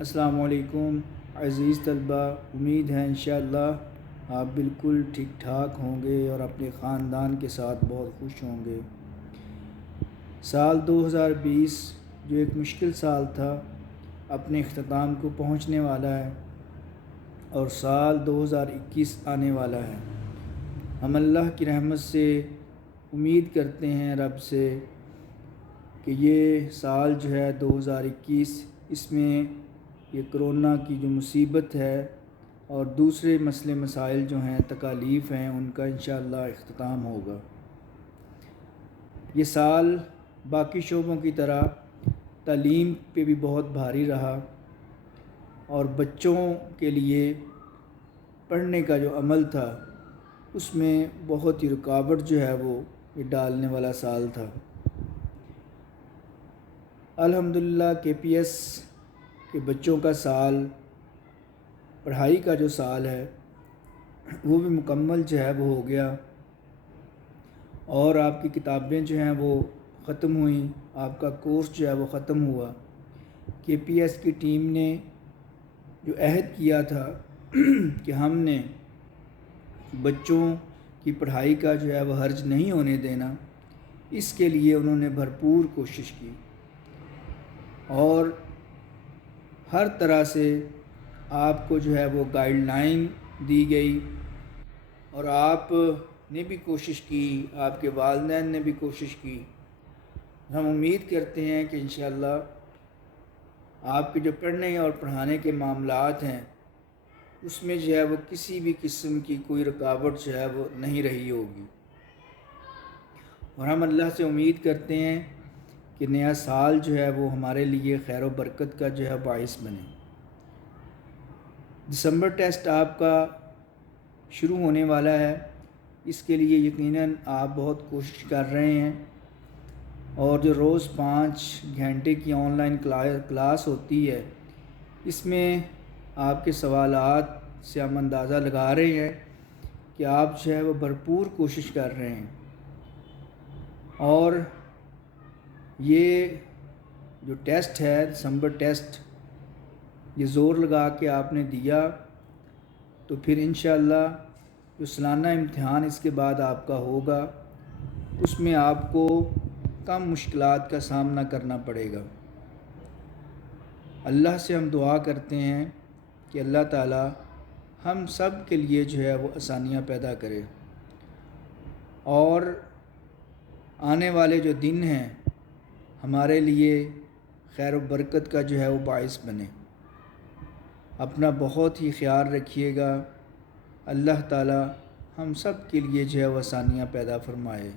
السلام علیکم عزیز طلبہ، امید ہے انشاءاللہ آپ بالکل ٹھیک ٹھاک ہوں گے اور اپنے خاندان کے ساتھ بہت خوش ہوں گے۔ سال 2020 جو ایک مشکل سال تھا اپنے اختتام کو پہنچنے والا ہے اور سال 2021 آنے والا ہے۔ ہم اللہ کی رحمت سے امید کرتے ہیں رب سے کہ یہ سال جو ہے 2021 اس میں یہ کرونا کی جو مصیبت ہے اور دوسرے مسئلے مسائل جو ہیں تکالیف ہیں ان کا انشاءاللہ اختتام ہوگا۔ یہ سال باقی شعبوں کی طرح تعلیم پہ بھی بہت بھاری رہا اور بچوں کے لیے پڑھنے کا جو عمل تھا اس میں بہت ہی رکاوٹ جو ہے وہ یہ ڈالنے والا سال تھا۔ الحمدللہ کے پی ایس کے بچوں کا سال، پڑھائی کا جو سال ہے وہ بھی مکمل جو ہے وہ ہو گیا اور آپ کی کتابیں جو ہیں وہ ختم ہوئیں، آپ کا کورس جو ہے وہ ختم ہوا۔ کے پی ایس کی ٹیم نے جو عہد کیا تھا کہ ہم نے بچوں کی پڑھائی کا جو ہے وہ حرج نہیں ہونے دینا، اس کے لیے انہوں نے بھرپور کوشش کی اور ہر طرح سے آپ کو جو ہے وہ گائیڈ لائن دی گئی اور آپ نے بھی کوشش کی، آپ کے والدین نے بھی کوشش کی۔ ہم امید کرتے ہیں کہ انشاءاللہ آپ کے جو پڑھنے اور پڑھانے کے معاملات ہیں اس میں جو ہے وہ کسی بھی قسم کی کوئی رکاوٹ جو ہے وہ نہیں رہی ہوگی، اور ہم اللہ سے امید کرتے ہیں کہ نیا سال جو ہے وہ ہمارے لیے خیر و برکت کا جو ہے باعث بنے۔ دسمبر ٹیسٹ آپ کا شروع ہونے والا ہے، اس کے لیے یقیناً آپ بہت کوشش کر رہے ہیں اور جو روز 5 گھنٹے کی آن لائن کلاس ہوتی ہے اس میں آپ کے سوالات سے ہم اندازہ لگا رہے ہیں کہ آپ جو ہے وہ بھرپور کوشش کر رہے ہیں، اور یہ جو ٹیسٹ ہے دسمبر ٹیسٹ یہ زور لگا کے آپ نے دیا تو پھر انشاءاللہ جو سالانہ امتحان اس کے بعد آپ کا ہوگا اس میں آپ کو کم مشکلات کا سامنا کرنا پڑے گا۔ اللہ سے ہم دعا کرتے ہیں کہ اللہ تعالی ہم سب کے لیے جو ہے وہ آسانیاں پیدا کرے اور آنے والے جو دن ہیں ہمارے لیے خیر و برکت کا جو ہے وہ باعث بنے۔ اپنا بہت ہی خیال رکھیے گا۔ اللہ تعالی ہم سب کے لیے جو ہے وہ آسانیاں پیدا فرمائے۔